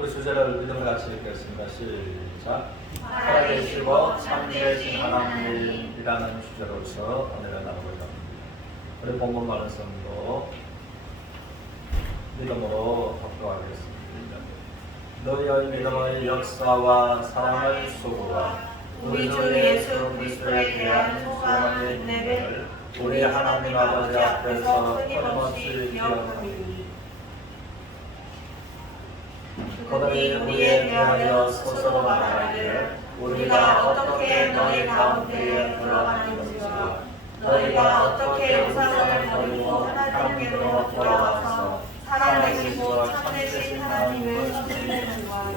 우리 주제를 믿음을 같이 읽겠습니다. 시작. 살아계시고 참되신 하나님이라는 주제로서 오늘은 나누고자 합니다. 우리 본문 말씀도 믿음으로 합독하겠습니다. 너희의 믿음의 역사와 사랑을 소구와 우리 주 예수 그리스도에 대한 소망의 인내를 우리 하나님 아버지 앞에서 끊임없이 기억하니 그들이 우리에 대하여 스스로 말하기를 우리가 어떻게 너희 가운데에 들어가는지와 너희가 어떻게 우상을 버리고 하나님께로 돌아와서 살아계시고 참되신 하나님을 섬기는지와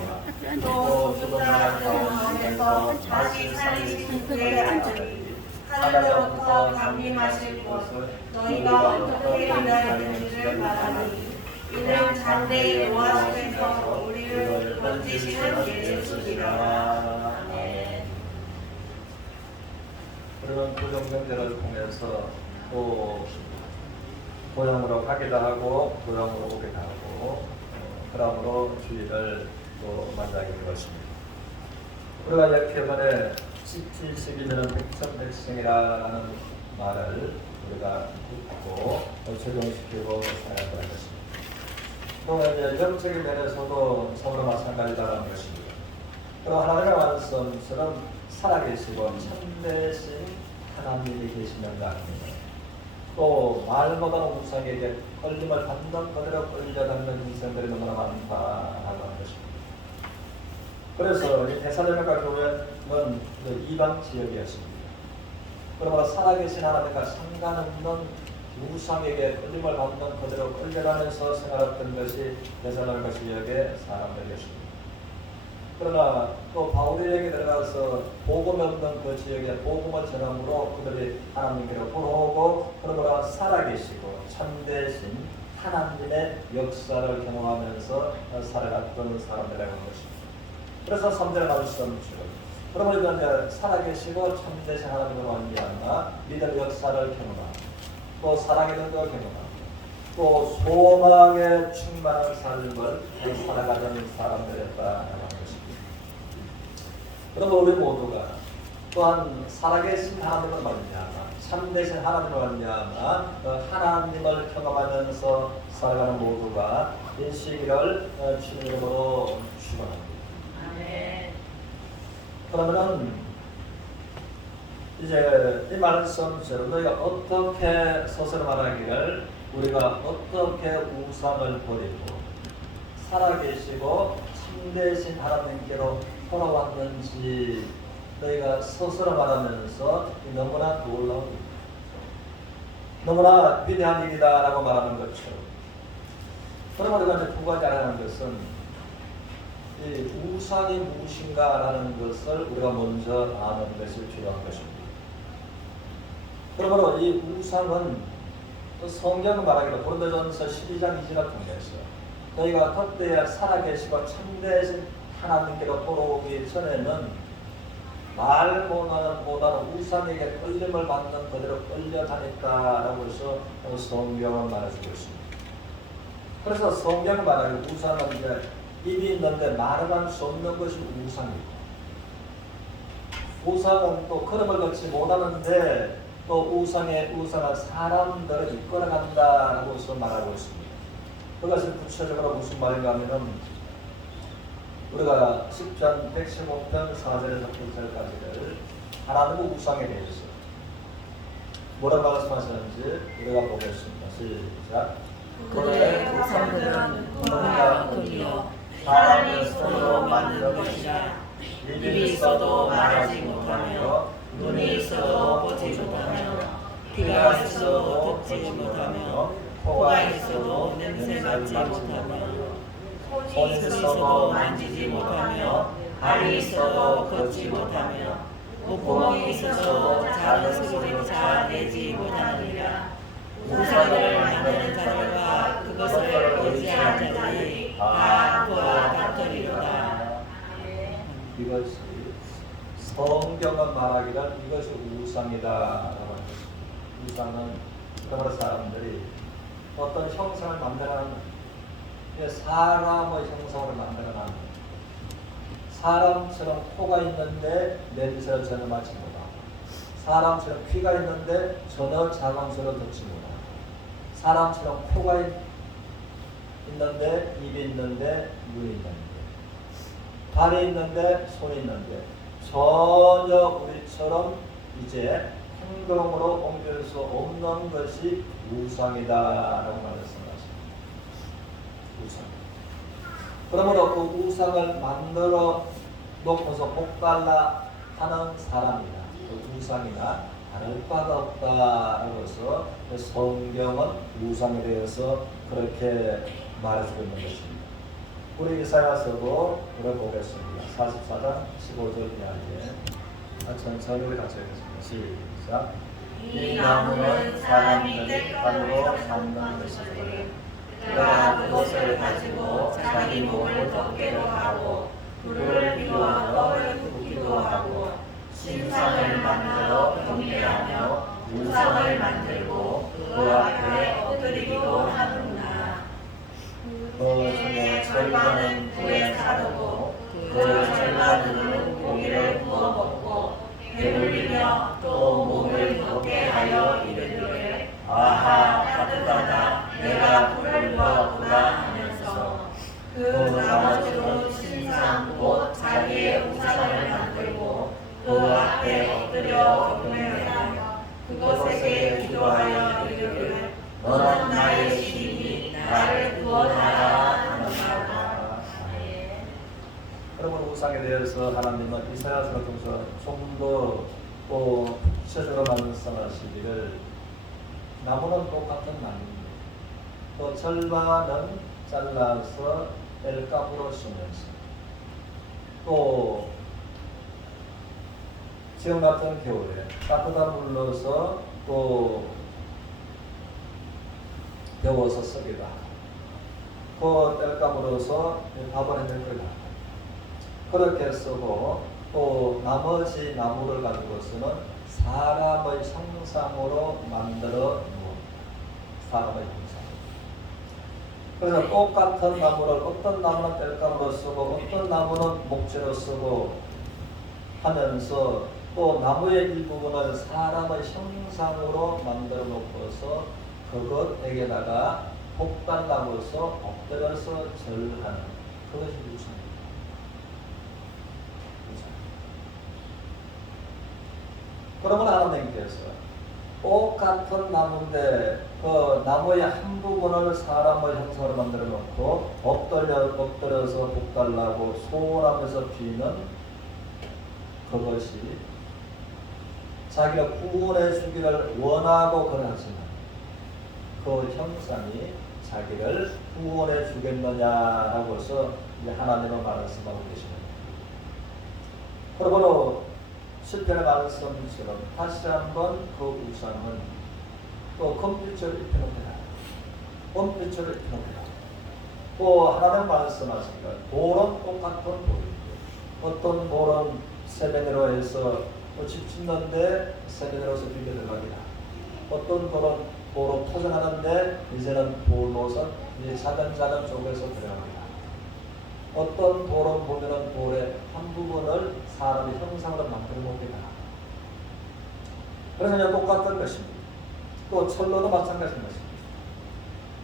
또 죽은 자들 가운데서 다시 살리신 그의 아들이 하늘로부터 강림하실 곳을 너희가 어떻게 기다리는지를 말하니 이는 장래의 노하심에서 우리를 건지시는 예수시리라. 아멘. 우리는 구정경제를 통해서 또 고향으로 가기도 하고 고향으로 오기도 하고 그러므로 주일을 또 맞이하게 되었습니다. 우리가 역회번에 17세기면은 백전백승이라는 말을 우리가 듣고 적용시키고 살아가야 것입니다. 또 이제 영적인 면에서도 서로 마찬가지다라는 것입니다. 또 하나님의 말씀처럼 살아계시고 참되신 하나님이 계시는 아닙니다. 또 말보다는 우상에게 끌림을 받는 그대로 끌려다니는 인생들이 너무나 많다라고 하는 것입니다. 그래서 이 데살로니가 교회는 이방 지역이었습니다. 그러므로 살아계신 하나님과 상관없는 우상에게 끌림을 받는 그대로 끌려가면서 생활했던 것이 데살로니가 지역의 사람들이었습니다. 그러나 또 바울에게 들어가서 복음 없는 그 지역에 복음을 전함으로 그들이 하나님께로 돌아오고 그러므로 살아계시고 참되신 하나님의 역사를 경험하면서 살아갔던 사람들이라고 하는 것입니다. 그래서 3절에 말씀처럼 그러므로 이제 살아계시고 참되신 하나님으로 말미암아 믿음의 역사를 경험하고 또 사랑의 능력을 경험하고 또 소망에 충만한 삶을 살아가는 사람들이었다라고 하는 것입니다. 그러므로 우리 모두가 또한 살아계신 하나님을 말미암아 참되신 하나님을 말미암아 하나님을 경험하면서 살아가는 모두가 인식을 주님 이름으로 축원합니다. 아멘. 그러면은 이제 이 말씀처럼 너희가 어떻게 스스로 말하기를 우리가 어떻게 우상을 버리고 살아계시고 참되신 하나님께로 돌아왔는지 너희가 스스로 말하면서 너무나 놀라운 너무나 위대한 일이다라고 말하는 것처럼 그러면 우리가 이제 두 가지 알아야 하는 것은 이 우상이 무엇인가라는 것을 우리가 먼저 아는 것이 필요한 것입니다. 그러므로 이 우상은 성경 말하기로 고린도전서 12장 2절을 통해서 너희가 그때에 살아계시고 참되신 하나님께로 돌아오기 전에는 말보다는 우상에게 끌림을 받는 그대로 끌려다녔다라고 해서 성경은 말해주고 있습니다. 그래서 성경은 말하기로 우상은 이제 입이 있는데 말을 할 수 없는 것이 우상입니다. 우상은 또 걸음을 걷지 못하는데 또 우상은 사람들을 이끌어간다라고 해서 말하고 있습니다. 그것은 구체적으로 무슨 말인가 하면은 우리가 10편 115편 4절에서 9절까지를 하나님의 우상에 대해서 뭐라고 말씀하시는지 우리가 보겠습니다. 시작. 그들의 우상들은 금과 금이요 사람이 손으로 만든 것이라 입이 있어도 말하지 못하며 눈이 있어도 보지 못하며 귀가 있어도 듣지 못하며 코가 있어도 냄새 맡지 못하며 손이 있어도 만지지 못하며 발이 있어도 걷지 못하며 목구멍이 있어도 작은 소리조차 내지 못하느니라. 우상을 만드는 자들과 그것을 의지하는 자들이 다 그와 같으리로다. 이것이 성경은 말하기를 이것이 우상이다라고 하는 것입니다. 우상은 그런 사람들이 어떤 형상을 만들어가는 사람의 형상으로 만들어놨는 사람처럼 코가 있는데 냄새를 전혀 맡지 못하고 사람처럼 귀가 있는데 전혀 자궁소를 듣지 못하고 사람처럼 코가 있는데 입이 있는데 눈이 있는데 발이 있는데 손이 있는데 전혀 우리처럼 이제 행동으로 옮길 수 없는 것이 우상이다라고 말씀하십니다. 우상. 그러므로 그 우상을 만들어 놓고서 복달라 하는 사람이나 그 우상이나 다를 바가 없다라고 해서 성경은 우상에 대해서 그렇게 말해주고 있는 것입니다. 우리 이사야서도 보겠습니다. 44장 15절 이하에 천천히 우리 같이 읽겠습니다. 시작. 이 나무는 사람이 뗄감으로 삼는 것이되 그가 그것을 가지고 자기 몸을 덮게도 하고 불을 피워 떡을 굽기도 하고 신상을 만들어 경배하며 우상을 만들고 그 앞에 엎드리기도 하는구나. 그 중에 절반은 불에 사르고 그 절반은 고기를 구워 먹고 배불리며 또 몸을 덥게 하여 이르기를 아하 따뜻하다 내가 불을 보았구나 하면서 그 나머지로 신상 곧 자기의 우상을 만들고 그 앞에 엎드려 경배하며 그것에게 기도하여 이르기를 너는 나의 신이니 나를 구원하라 하는가. 그러므로 우상에 대해서 하나님은 이사야서를 통해서 좀 더 구체적으로 말씀하시기를 나무는 똑같은 나무입니다. 또 절반은 잘라서 뗄감으로 심으면서 또 지금 같은 겨울에 따뜻한 물로서 또 데워서 쓰기도 하고 그 뗄감으로서 밥을 해먹기도 하고 그렇게 쓰고 또 나머지 나무를 가지고서는 사람의 형상으로 만들어 놓습니다. 사람의 형상. 그래서 똑같은 나무를 어떤 나무는 뗄감으로 쓰고 어떤 나무는 목재로 쓰고 하면서 또 나무의 일부분을 사람의 형상으로 만들어 놓고서 그것에게다가 복달나무에서 엎드려서 절하는 그것이 우상입니다. 그러면 하나님께서 똑같은 나무인데 그 나무의 한 부분을 사람의 형상으로 만들어 놓고 엎드려서 복달라고 소원하면서 비는 그것이 자기가 구원해 주기를 원하고 그러하지만 그 형상이 자기를 구원해 주겠느냐라고 해서 하나님은 말씀하고 계십니다. 그러므로 시편의 말씀처럼 다시 한번 그 우상은 또 금빛으로 입혀놓게라. 금빛으로 입혀놓게라. 또 하나님 말씀하십니다. 돌은 똑같은 돌인데 어떤 돌은 세면으로 해서 집 짓는데 세면으로서 비벼 들어가기다. 어떤 돌은 돌로 포장하는데 이제는 돌로서 이제 작은 쪽에서 들어갑니다. 어떤 돌은 보면은 돌의 한 부분을 사람의 형상으로 만들어 놓기다. 그래서 이제 똑같은 것입니다. 또 철로도 마찬가지인 것입니다.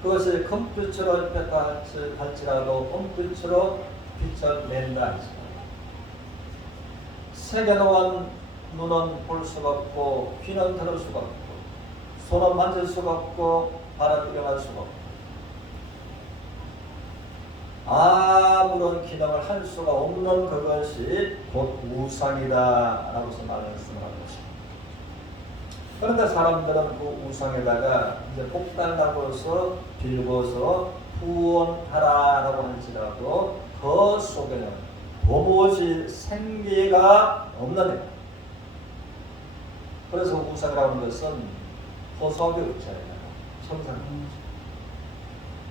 그것이 금빛으로 입혔다 할지라도 금빛으로 빛을 낸다 할지라도 새겨놓은 눈은 볼 수가 없고 귀는 들을 수가 없고 손은 만질 수가 없고 발은 일어날 수가 없고 아무런 기능을 할 수가 없는 그것이 곧 우상이다라고서 말씀을 하고 있습니다. 그런데 사람들은 그 우상에다가 이제 복달라고 해서 빌고서 후원하라라고 할지라도 그 속에는 도무지 생기가 없는 것. 그래서 우상이라고 하는 것은 허수아비 의자예요. 형상.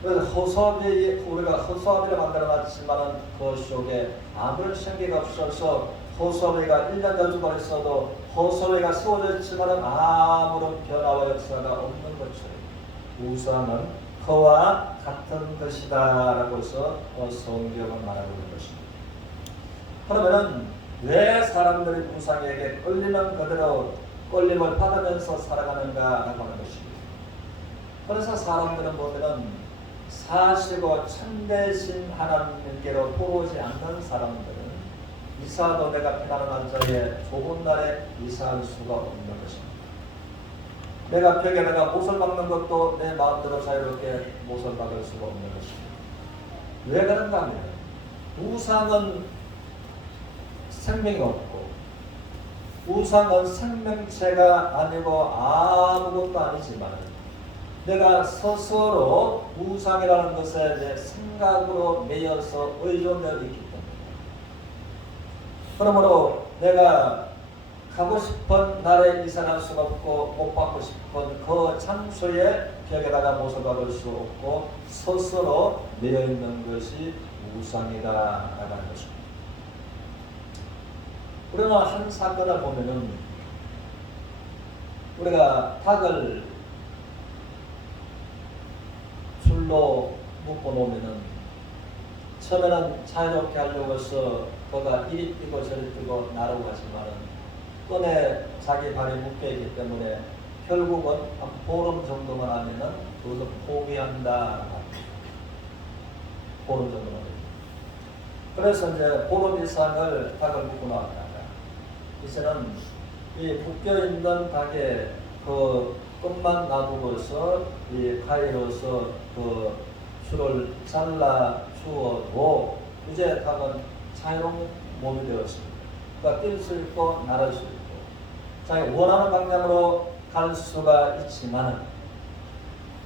그래서 허수아비, 우리가 허수아비를 만들어놨지만은 그 속에 아무런 생기가 없어서 허수아비가 1년 연주가 있어도 허수아비가 세워졌지만은 아무런 변화와 역사가 없는 것처럼 우상은 그와 같은 것이다라고 해서 성경은 말하고 있는 것입니다. 그러면은 왜 사람들이 우상에게 끌리는 그대로 끌림을 받으면서 살아가는가라고 하는 것입니다. 그래서 사람들은 보면은 사시고 참되신 하나님께로 돌아오지 않는 사람들은 이사도 내가 피나는 날짜에 좋은 날에 이사할 수가 없는 것입니다. 내가 벽에다가 못을 박는 것도 내 마음대로 자유롭게 못을 박을 수가 없는 것입니다. 왜 그런가 하면 우상은 생명이 없고 우상은 생명체가 아니고 아무것도 아니지만 내가 스스로 우상이라는 것에 내 생각으로 매여서 의존되어 있기 때문에 그러므로 내가 가고 싶은 날에 이사할 수가 없고 못 받고 싶은 그 장소에 벽에다가 못을 박을 수 없고 스스로 매여 있는 것이 우상이다라는 것입니다. 우리는 한 사건을 보면은 우리가 닭을 줄로 묶어 놓으면은 처음에는 자유롭게 하려고 해서 그가 이리 뛰고 저리 뛰고 나르고 하지만은 끈에 자기 발이 묶여있기 때문에 결국은 한 보름 정도만 하면은 그것도 포기한다. 보름 정도만 합니다. 그래서 이제 보름 이상을 닭을 묶고 나왔다가 이제는 이 묶여있는 닭의 그 끝만 놔두고서 이 가위로서 그 줄을 잘라 주어도 이제 닭은 자유로운 몸이 되었습니다. 그러니까 뛸 수 있고 날을 수 있고 자기 원하는 방향으로 갈 수가 있지만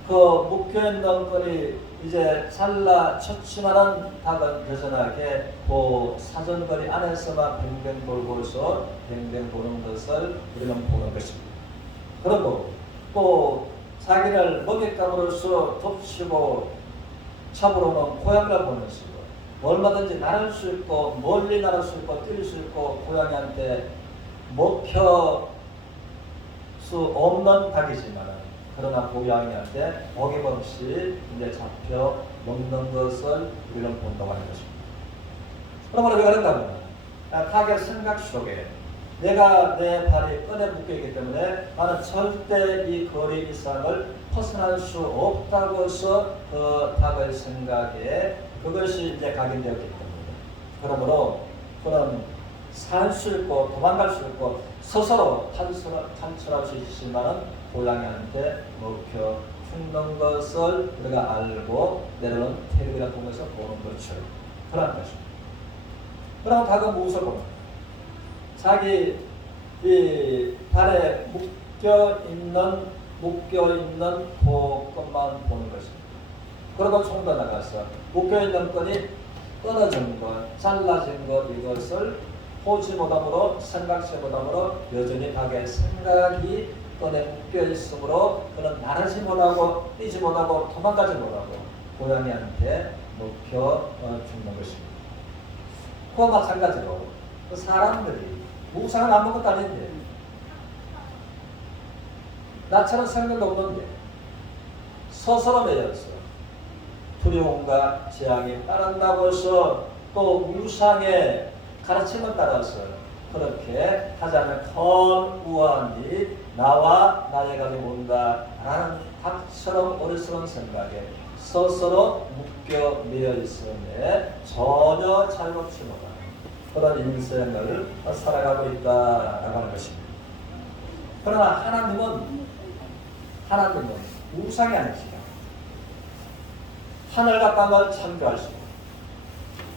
그 묶여있는 끈이 이제 잘라 쳤지만은 닭은 여전하게 그 사정거리 안에서만 뱅뱅 돌고서 뱅뱅 도는 것을 우리는 보는 것입니다. 그리고 또 자기를 먹잇감으로써 덮치고 잡으러는 고양이를 보는 식으로 얼마든지 날을 수 있고 멀리 날을 수 있고 뛸 수 있고 고양이한테 먹혀 수 없는 닭이지만 그러나 고양이한테 어김없이 이제 잡혀 먹는 것을 우리는 본다고 하는 것입니다. 그러면 왜 그런가 하면 닭의 생각 속에 내가 내 발이 끈에 묶여있기 때문에 나는 절대 이 거리 이상을 벗어날 수 없다고 해서 그 닭의 생각에 그것이 이제 각인되었기 때문에 그러므로 그는 살 수 있고 도망갈 수 있고 스스로 탈출할 수 있지만은 고양이한테 먹혀 죽는 것을 우리가 알고 때로는 텔레비를 통해서 보는 것처럼 그런 것입니다. 그럼 닭은 무엇을 보는 자기 이 발에 묶여있는 것만 보는 것입니다. 그리고 좀 더 나가서 묶여있는 끈이 끊어진 것, 잘라진 것 이것을 보지 못함으로 생각지 못함으로 여전히 닭의 생각이 끈에 묶여있으므로 그는 나르지 못하고 뛰지 못하고 도망가지 못하고 고양이한테 먹혀 죽는 것입니다. 그와 마찬가지로 그 사람들이 우상은 아무것도 아닌데 나처럼 생각도 없는데 스스로 매여서 두려움과 재앙이 따른다고 해서 또 우상의 가르침을 따라서 그렇게 하자면 큰 우환이 나와 나의 가족이 온다라는 닭처럼 어리석은 생각에 스스로 묶여 매여 있음에 전혀 자유롭지 못하는 그런 인생을 살아가고 있다라고 하는 것입니다. 그러나 하나님은 우상이 아니시다. 하늘과 땅을 창조하시고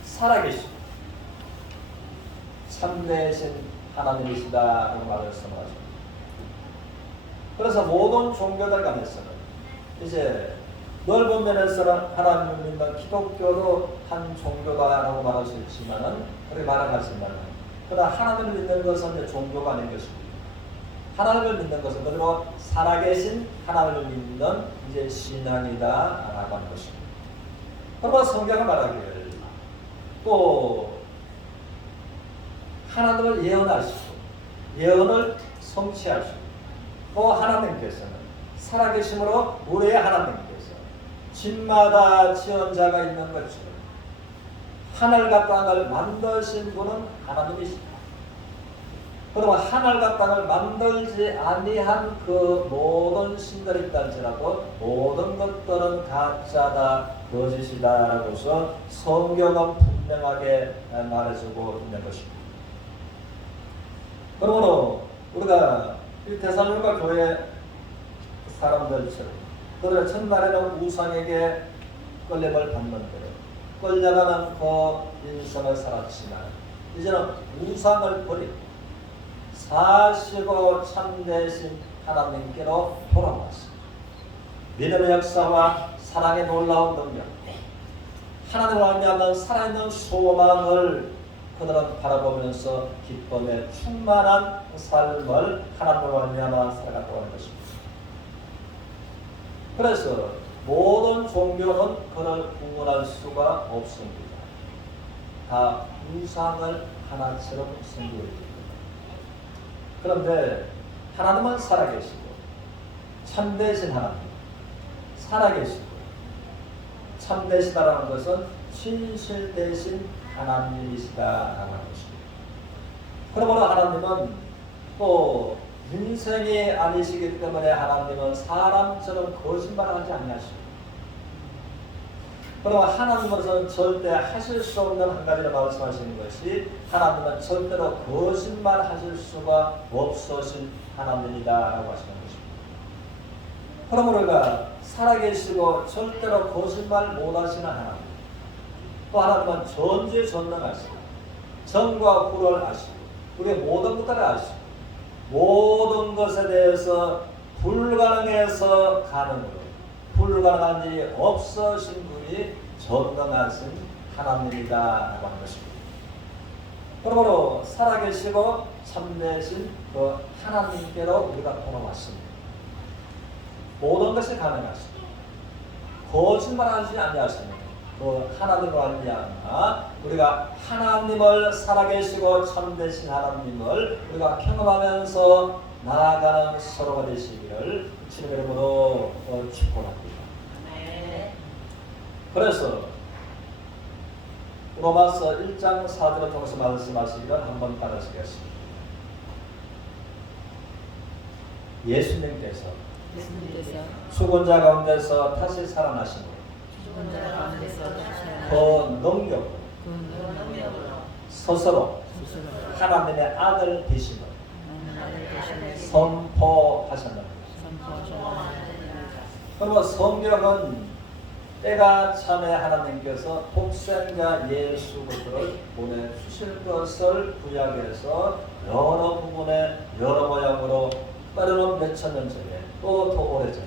살아계시고 참되신 하나님이시다라고 말을 선언하십니다. 그래서 모든 종교들 간에서는 이제 넓은 면에서는 하나님을 믿는 기독교도 한 종교다라고 말할 수 있지만은 그렇게 말하지만 그러나 하나님을 믿는 것은 이제 종교가 아닌 것입니다. 하나님을 믿는 것은 그대로 살아계신 하나님을 믿는 이제 신앙이다라고 하는 것입니다. 그러나 성경을 말하기를 또 하나님을 예언하시고 예언을 성취하시고 또 하나님께서는 살아계심으로 우리의 하나님께서 집마다 지원자가 있는 것처럼 하늘과 땅을 만드신 분은 하나님이시다. 그러면 하늘과 땅을 만들지 아니한 그 모든 신들이 있다할지라도 모든 것들은 가짜다, 거짓이다라고서 성경은 분명하게 말해주고 있는 것입니다. 그러므로 우리가 이 데살로니가 교회 사람들처럼 그들의 첫날에는 우상에게 끌림을 받는대로 끌려가는 그 인생을 살았지만 이제는 우상을 버리고 사시고 참되신 하나님께로 돌아왔습니다. 믿음의 역사와 사랑의 놀라운 능력, 하나님을 알미하는 살아있는 소망을 그들은 바라보면서 기쁨에 충만한 삶을 하나님을 알미하며 살아갔다고 하는 것입니다. 그래서 모든 종교는 그를 구원할 수가 없습니다. 다 우상을 하나처럼 섬기고 있습니다. 그런데 하나님은 살아계시고 참되신 하나님, 살아계시고 참되시다라는 것은 진실되신 하나님이시다라는 것입니다. 그러므로 하나님은 또 인생이 아니시기 때문에 하나님은 사람처럼 거짓말하지 않으십니다. 그러나 하나님으로서는 절대 하실 수 없는 한 가지를 말씀하시는 것이 하나님은 절대로 거짓말하실 수가 없으신 하나님이다라고 하시는 것입니다. 그러므로 우리가 살아계시고 절대로 거짓말 못하시는 하나님, 또 하나님은 전지전능하시고 정과 후를 아시고 우리의 모든 것들을 아시고 모든 것에 대해서 불가능해서 가능으로 불가능한 일이 없으신 분이 전능하신 하나님이다라고 하는 것입니다. 그러므로 살아계시고 참되신 그 하나님께로 우리가 돌아왔습니다. 모든 것이 가능하십니다. 거짓말하지 아니하십니다. 그 하나님을 알미하나 우리가 하나님을 살아계시고 참되신 하나님을 우리가 경험하면서 나아가는 서로가 되시기를 주님의 이름으로 축복합니다. 그래서 로마서 1장 4절을 통해서 말씀하시기를 한번 따라하시겠습니다. 예수님께서 죽은 자 가운데서 다시 살아나시고 그 능력으로 스스로 하나님의 아들 되심을 선포하셨습니다. 그러면 성경은 때가 참에 하나님께서 독생자 예수 그리스도를 보내주실 것을 구약에서 여러 부분에 여러 모양으로 때로는 몇천 년 전에 또 더 오래전에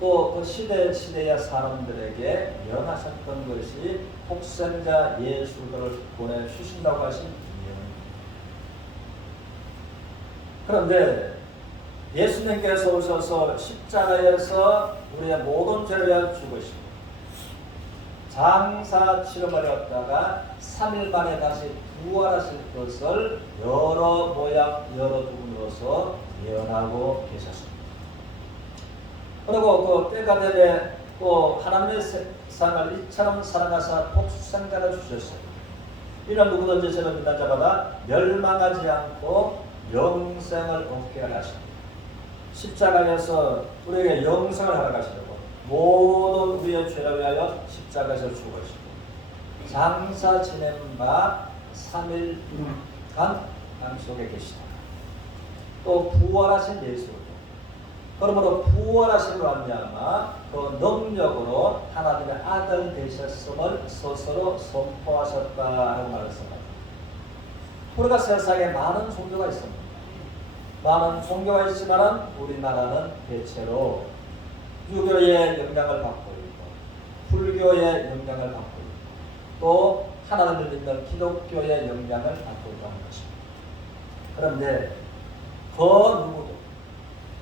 또 그 시대의 사람들에게 명하셨던 것이 독생자 예수를 보내주신다고 하신 이유입니다. 그런데 예수님께서 오셔서 십자가에서 우리의 모든 죄를 위하여 죽으시고 장사 치료를 했다가 3일 만에 다시 부활하실 것을 여러 모양 여러 부분으로서 예언하고 계셨습니다. 그리고 그 때가 되매 또 하나님의 세상을 이처럼 사랑하사 독생자를 주셨어요. 이는 누구든지 저를 믿는 자마다 멸망하지 않고 영생을 얻게 하십니다. 십자가에서 우리에게 영생을 하러 가시려고 모든 우리의 죄를 위하여 십자가에서 죽으시고 장사 지낸 바 3일간 땅 속에 계시다. 또 부활하신 예수, 그러므로 부활하신 말미암아 그 능력으로 하나님의 아들 되셨음을 스스로 선포하셨다는 말씀입니다. 우리가 세상에 많은 종교가 있습니다. 많은 종교가 있지만 우리나라는 대체로 유교의 영향을 받고 있고 불교의 영향을 받고 있고 또 하나님을 믿는 기독교의 영향을 받고 있다는 것입니다. 그런데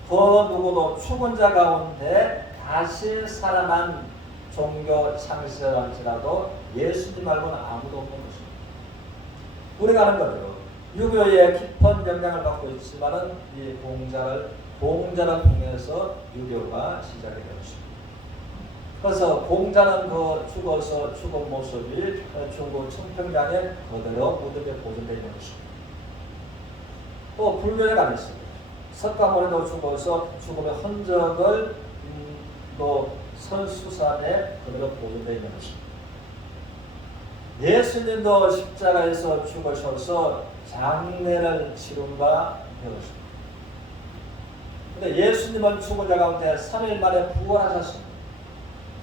그 누구도 죽은 자 가운데 다시 살아난 종교 창시자랄지라도 예수님 말고는 아무도 없는 것입니다. 우리가 아는 것대로 유교의 깊은 영향을 받고 있지만은 이 봉자를 통해서 유교가 시작이 되었습니다. 그래서 공자는 그 죽어서 죽은 모습이 중국 청평장에 그대로 무덤에 보존되어 있는 것입니다. 또 불교에 가면서 석가모니도 죽어서 죽음의 흔적을 또 선수산에 그대로 보존되어 있는 것입니다. 예수님도 십자가에서 죽으셔서 장례를 치른 바 되었습니다. 근데 예수님은 죽은 자 가운데 3일 만에 부활하셨습니다.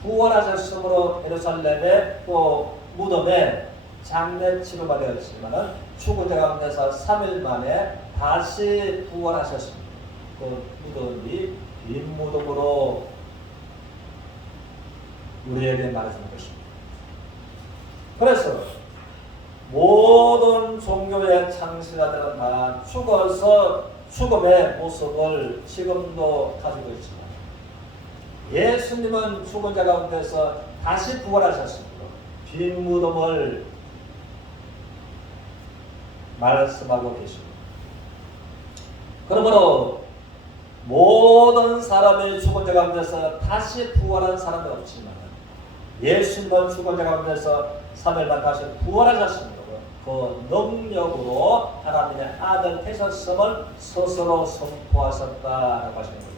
부활하셨으므로 예루살렘의 또 무덤에 장례 치료가 되었지만 죽은 자 가운데서 3일 만에 다시 부활하셨습니다. 그 무덤이 빈 무덤으로 우리에게 말해주는 것입니다. 그래서 모든 종교의 창시자들은 다 죽어서 죽음의 모습을 지금도 가지고 있지만 예수님은 죽은 자 가운데서 다시 부활하셨습니다. 빈 무덤을 말씀하고 계십니다. 그러므로 모든 사람의 죽은 자 가운데서 다시 부활한 사람은 없지만 예수님은 죽은 자 가운데서 3일만 다시 부활하셨습니다. 그 능력으로 하나님의 아들 되셨음을 스스로 선포하셨다라고 하시는 겁니다.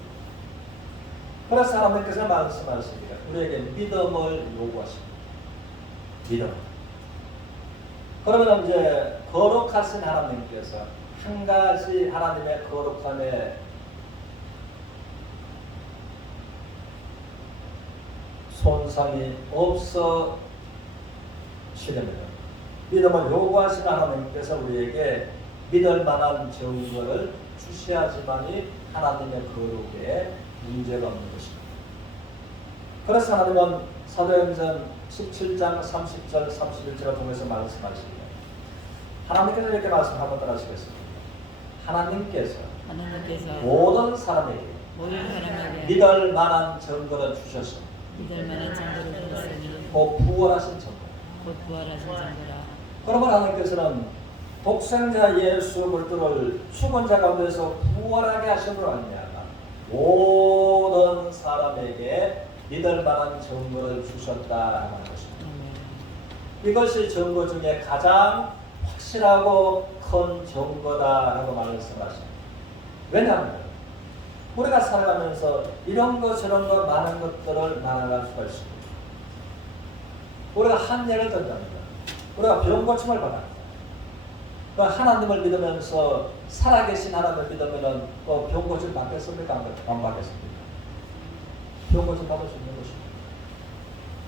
그래서 하나님께서 말씀하십니다. 우리에게 믿음을 요구하십니다. 믿음. 그러면 이제 거룩하신 하나님께서 한 가지 하나님의 거룩함에 손상이 없어지려면 믿음을 요구하신 하나님께서 우리에게 믿을 만한 증거를 주셔야지만이 하나님의 거룩에 문제가 없는 것입니다. 그래서 하나님은 사도행전 17장 30절 31절을 통해서 말씀하십니다. 하나님께서 이렇게 말씀하고 따라하시겠습니다. 하나님께서 모든 사람에게 믿을 만한 증거를 주셨습니다. 곧 부활하신 증거. 그러면 하나님께서는 독생자 예수 그리스도를 죽은 자 가운데서 부활하게 하심으로 아니냐 모든 사람에게 믿을 만한 증거를 주셨다라는 것입니다. 이것이 증거 중에 가장 확실하고 큰 증거다라고 말씀하십니다. 왜냐하면 우리가 살아가면서 이런 것 저런 것 많은 것들을 나눠갈 수가 있습니다. 우리가 한 예를 든답니다. 우리가 병 고침을 받았다. 하나님을 믿으면서 살아계신 하나님을 믿으면 병 고침 받겠습니까? 안 받겠습니까? 병 고침 받을 수 있는 것입니다.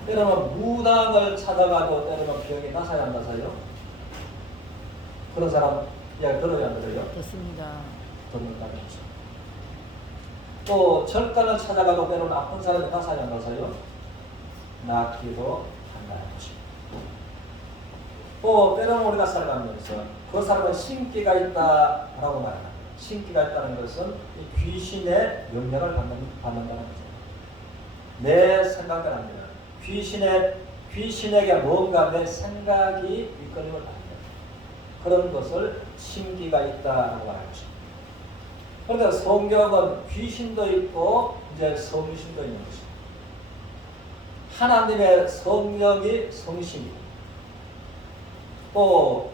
때로는 무당을 찾아가도 때로는 병이 나서야 안 나서요? 그런 사람 이야기 들어야 안 들어요? 듣습니다. 듣는다는 거죠. 또 절간을 찾아가도 때로는 아픈 사람이 나서야 안 나서요? 낫기도 한다는 것입니다. 또 때로는 우리가 살아가면서 그 사람은 신기가 있다라고 말합니다. 신기가 있다는 것은 귀신의 영향을 받는다는 거죠. 내 생각은 아니라 귀신에게 뭔가 내 생각이 이끌림을 받는다. 그런 것을 신기가 있다라고 말하죠. 그런데 성경은 귀신도 있고 이제 성신도 있는 것입니다. 하나님의 성령이 성신이고 또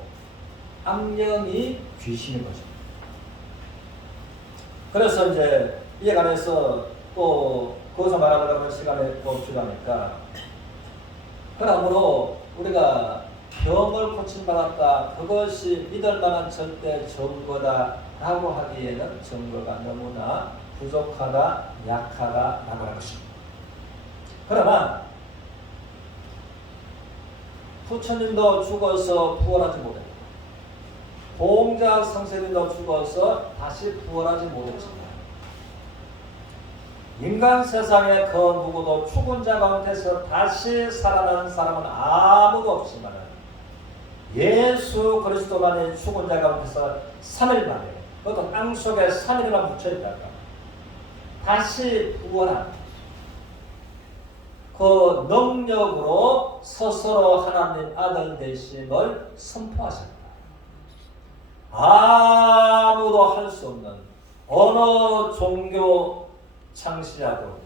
악령이 귀신인 것입니다. 그래서 이제 이에 관해서 또 거기서 말하려면 시간이 또 필요하니까 그러므로 우리가 병을 고침받았다 그것이 믿을 만한 절대 증거다라고 하기에는 증거가 너무나 부족하다 약하다라고 할 것입니다. 그러나 부처님도 죽어서 부활하지 못했다. 공자 성세님도 죽어서 다시 부활하지 못했지만 인간 세상에 그 누구도 죽은 자 가운데서 다시 살아난 사람은 아무도 없지만 예수 그리스도만이 죽은 자 가운데서 3일 만에 그것도 땅 속에 3일이나 묻혀있다가 다시 부활한 그 능력으로 스스로 하나님 아들 되심을 선포하셨다. 아무도 할 수 없는 어느 종교 창시자도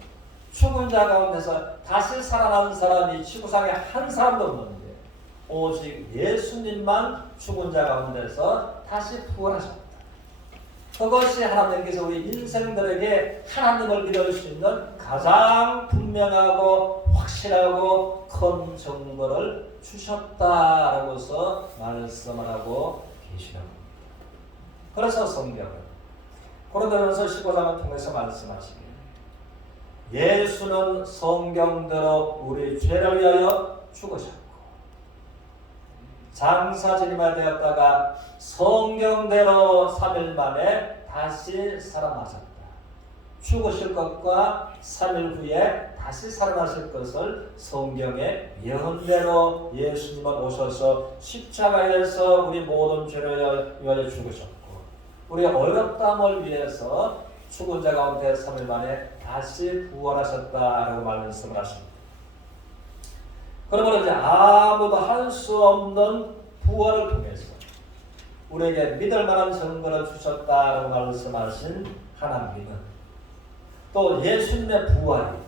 죽은 자 가운데서 다시 살아난 사람이 지구상에 한 사람도 없는데 오직 예수님만 죽은 자 가운데서 다시 부활하셨다. 그것이 하나님께서 우리 인생들에게 하나님을 믿을 수 있는 가장 분명하고 확실하고 큰 증거를 주셨다라고서 말씀을 하고 계시는 겁니다. 그래서 성경은 고린도전서 15장을 통해서 말씀하시기를 예수는 성경대로 우리 죄를 위하여 죽으셨고 장사지림이 되었다가 성경대로 3일 만에 다시 살아나셨다. 죽으실 것과 3일 후에 다시 살아나실 것을 성경의 예언대로 예수님은 오셔서 십자가에서 우리 모든 죄를 위하여 죽으셨고 우리의 어렵담을 위해서 죽은 자 가운데 3일 만에 다시 부활하셨다라고 말씀을 하십니다. 그러므로 이제 아무도 할 수 없는 부활을 통해서 우리에게 믿을 만한 증거를 주셨다라고 말씀하신 하나님은 또 예수님의 부활이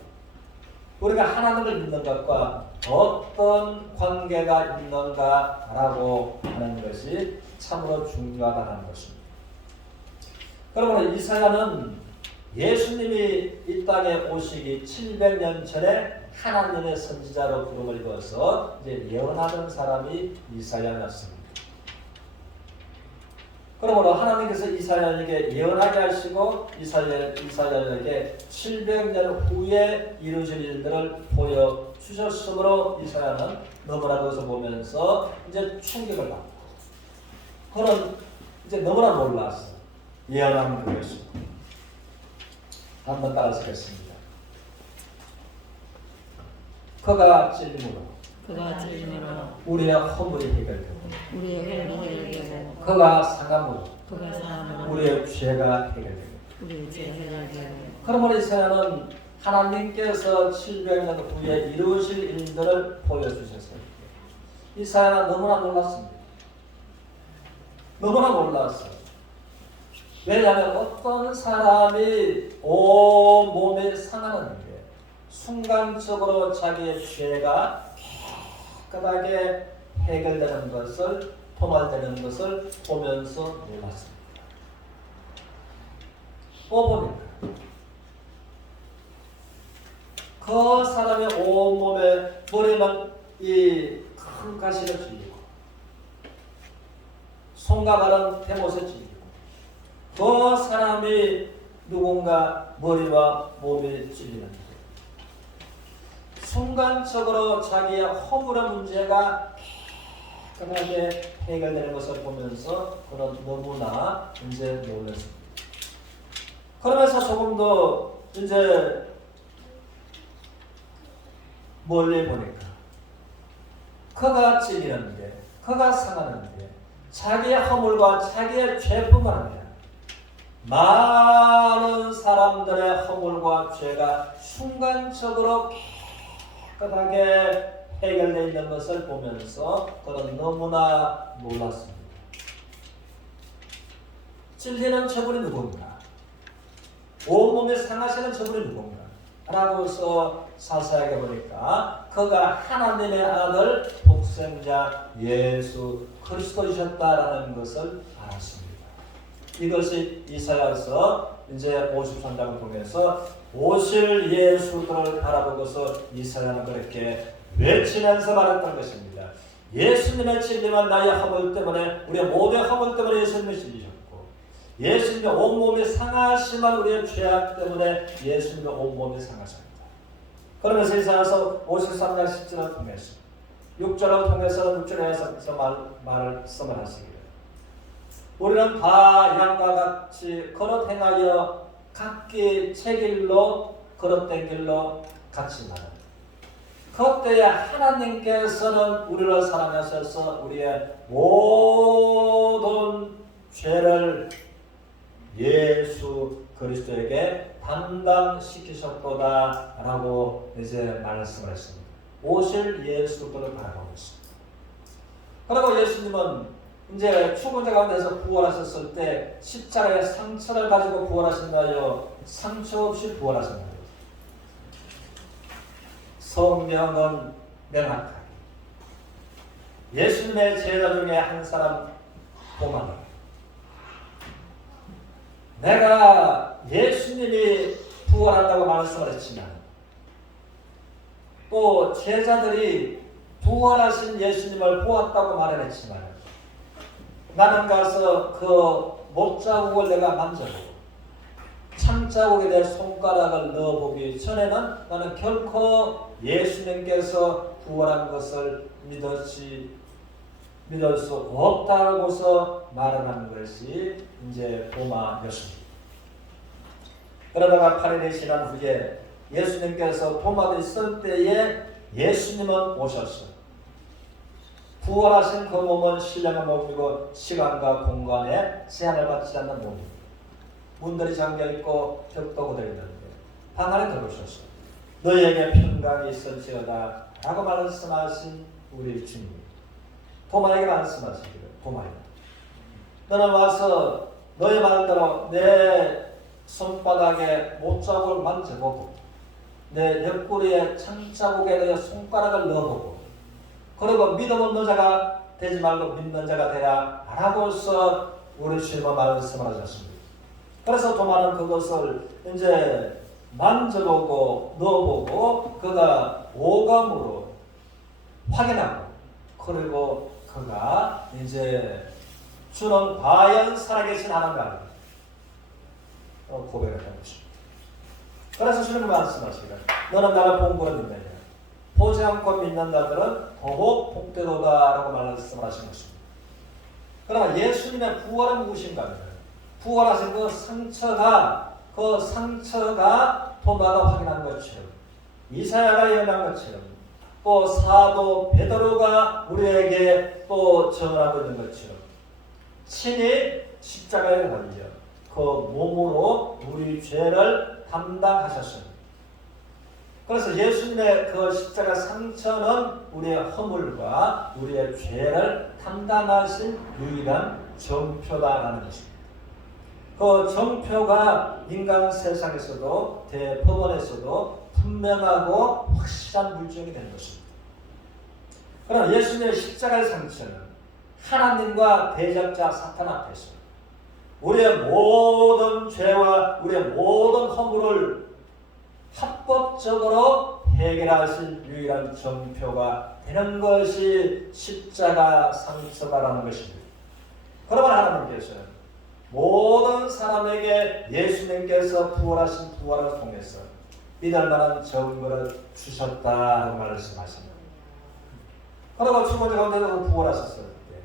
우리가 하나님을 믿는 것과 어떤 관계가 있는가라고 하는 것이 참으로 중요하다는 것입니다. 그러므로 이사야는 예수님이 이 땅에 오시기 700년 전에 하나님의 선지자로 부름을 입어서 이제 예언하던 사람이 이사야였습니다. 그러므로 하나님께서 이사야에게 예언하게 하시고 이사야에게 700년 후에 이루어질 일들을 보여주셨으므로 이사야는 너무나 그것을 보면서 이제 충격을 받고 그는 이제 너무나 놀랐어. 예언하는 그것입니다. 한번 따라서겠습니다. 그가 찔림으로 우리의 허물이 해결되고 그가 상함으로 우리의 죄가 해결되고 그러므로 이사야는 하나님께서 700년 후에 이루실 일들을 보여주셨어요. 이사야는 너무나 놀랐습니다. 너무나 놀랐어요. 왜냐하면 어떤 사람이 온 몸에 상하는데 순간적으로 자기의 죄가 깨끗하게 해결되는 것을 도말되는 것을 보면서 놀랐습니다. 보니까 그 사람의 온 몸에 머리는 이 큰 가시를 찔리고 손과 발은 대못에 찔리고 그 사람이 누군가 머리와 몸에 찔리는데 순간적으로 자기의 허물의 문제가 깨끗하게 해결되는 것을 보면서 그는 너무나 이제 놀랐습니다. 그러면서 조금 더 이제 멀리 보니까 그가 찔리는데 그가 상하는데 자기의 허물과 자기의 죄뿐만 아니라 많은 사람들의 허물과 죄가 순간적으로 깨끗하게 해결되어 있는 것을 보면서 그는 너무나 놀랐습니다. 찔리는 저분이 누군가? 온몸에 상하시는 저분이 누군가? 라고서 자세하게 보니까 그가 하나님의 아들 독생자 예수 그리스도이셨다라는 것을 알았습니다. 이것이 이사야서 이제 53장을 통해서 오실 예수를 바라보고서 이사야는 그렇게 외치면서 말했던 것입니다. 예수님의 찔림은 나의 허물 때문에 우리의 모든 허물 때문에 예수님이 찔리셨고 예수님의 온몸이 상하심한 우리의 죄악 때문에 예수님의 온몸이 상하십니다. 그러면서 이사야서 53장 10절을 통해서 6절을 통해서 6절에서 말을 하시기를 우리는 다 양과 같이 걸어 행하여 각기 제 길로 걸어된 길로 갔지만 그때에 하나님께서는 우리를 사랑하셔서 우리의 모든 죄를 예수 그리스도에게 담당시키셨도다 라고 이제 말씀을 했습니다. 오실 예수를 바라보고 있습니다. 그리고 예수님은 이제 죽은 자 가운데서 부활하셨을 때 십자가의 상처를 가지고 부활하셨나요? 상처 없이 부활하셨나요? 성경은 명확하게 예수님의 제자 중에 한 사람 도마는 내가 예수님이 부활한다고 말씀을 했지만 또 제자들이 부활하신 예수님을 보았다고 말을 했지만 나는 가서 그 못자국을 내가 만져보고 창자국에 내 손가락을 넣어보기 전에는 나는 결코 예수님께서 부활한 것을 믿을 수 없다고서 말하는 것이 이제 도마였습니다. 그러다가 8일이 지난 후에 예수님께서 도마가 있을 때에 예수님은 오셨어. 부활하신 그 몸은 신령한 몸이고 시간과 공간에 제한을 받지 않는 몸입니다. 문들이 잠겨있고 벽도 고대있는데 방 안에 들어오셨어. 너희에게 평강이 있을지어다 라고 말씀하신 우리 주님. 도마에게 말씀하시기를 도마야 너는 와서 너희 말대로 내 손바닥에 못자국을 만져보고 내 옆구리에 창자국에 내 손가락을 넣어보고 그리고 믿음 없는 자가 되지 말고 믿는 자가 되라 라고서 우리 주님은 말씀을 하셨습니다. 그래서 도마는 그것을 이제 만져보고 넣어보고 그가 오감으로 확인하고 그리고 그가 이제 주는 과연 살아계신 하나님을 고백했다는 것입니다. 그래서 주님은 말씀하시기를 너는 나를 본 거를 믿느냐 보지 않고 믿는 자들은 더욱 복되도다 라고 말씀하신 것입니다. 그러나 예수님의 부활은 무엇인가 하면 부활하신 그 상처가 도마가 확인한 것처럼 이사야가 예언한 것처럼 또 사도 베드로가 우리에게 또 전하고 있는 것처럼 친히 십자가에 걸려 그 몸으로 우리 죄를 담당하셨습니다. 그래서 예수님의 그 십자가 상처는 우리의 허물과 우리의 죄를 담당하신 유일한 정표다라는 것입니다. 그 정표가 인간 세상에서도 대법원에서도 분명하고 확실한 물증이 되는 것입니다. 그러나 예수님의 십자가의 상처는 하나님과 대적자 사탄 앞에서 우리의 모든 죄와 우리의 모든 허물을 합법적으로 해결하실 유일한 정표가 되는 것이 십자가 상처다라는 것입니다. 그러면 하나님께서는 모든 사람에게 예수님께서 부활하신 부활을 통해서 믿을 만한 증거를 주셨다고 말씀하십니다. 그리고 죽은 자 가운데서 부활하셨을 때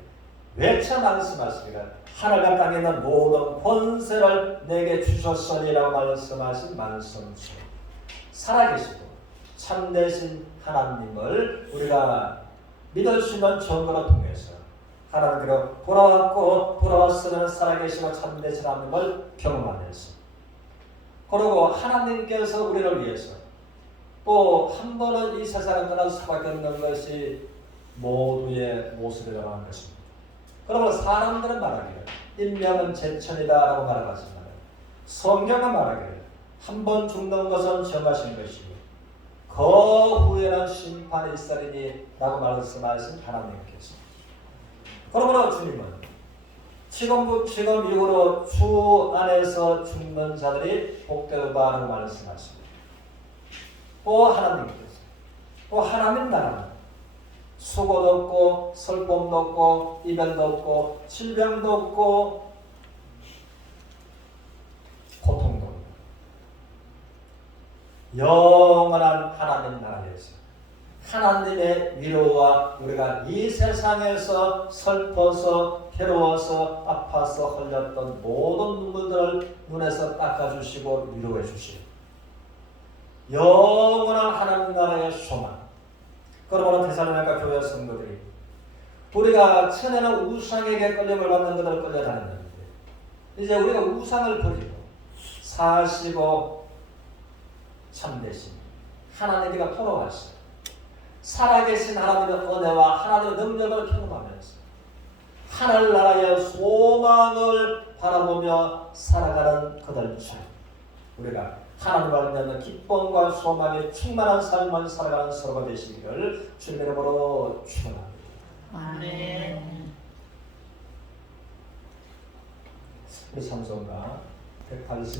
외쳐 말씀하시기를 하늘과 땅에 있는 모든 권세를 내게 주셨으리라고 말씀하신 말씀처럼 살아계시고 참되신 하나님을 우리가 믿을 수 있는 증거를 통해서 하나님께로 돌아왔으면 살아계시고 참되신 하나님을 경험하면서 그리고 하나님께서 우리를 위해서 또 한 번은 이 세상을 떠날 수밖에 없는 것이 모두의 모습이라고 하는 것입니다. 그러므로 사람들은 말하기를 인명은 제천이다 라고 말하지만 성경은 말하기를 한 번 죽는 것은 정하신 것이고 그 후에는 심판이 있으리니 라고 말씀하신 하나님께서 그러므로 주님은 지금 이후로 주 안에서 죽는 자들이 복되도다 라고 말씀하십니다. 또 하나님께서 또 하나님 나라는 수고도 없고 슬픔도 없고 이별도 없고 질병도 없고 고통도 없고 영원한 하나님 나라에서 하나님의 위로와 우리가 이 세상에서 슬퍼서 괴로워서 아파서 흘렸던 모든 눈물들을 눈에서 닦아주시고 위로해 주시고 영원한 하나님 나라의 소망. 그러므로 데살로니가 교회 성도들이 우리가 전에는 우상에게 끌림을 받는 것을 끌려다녔는데 이제 우리가 우상을 버리고 사시고 참되신 하나님께가 돌아왔어요. 살아계신 하나님의 은혜와 하나님의 능력을 경험하면서 하늘나라의 소망을 바라보며 살아가는 그들처럼 우리가 하나님을 믿는 기쁨과 소망에 충만한 삶을 살아가는 서로가 되시기를 주님의 이름으로 축원합니다. 아멘. 우리 찬송가 180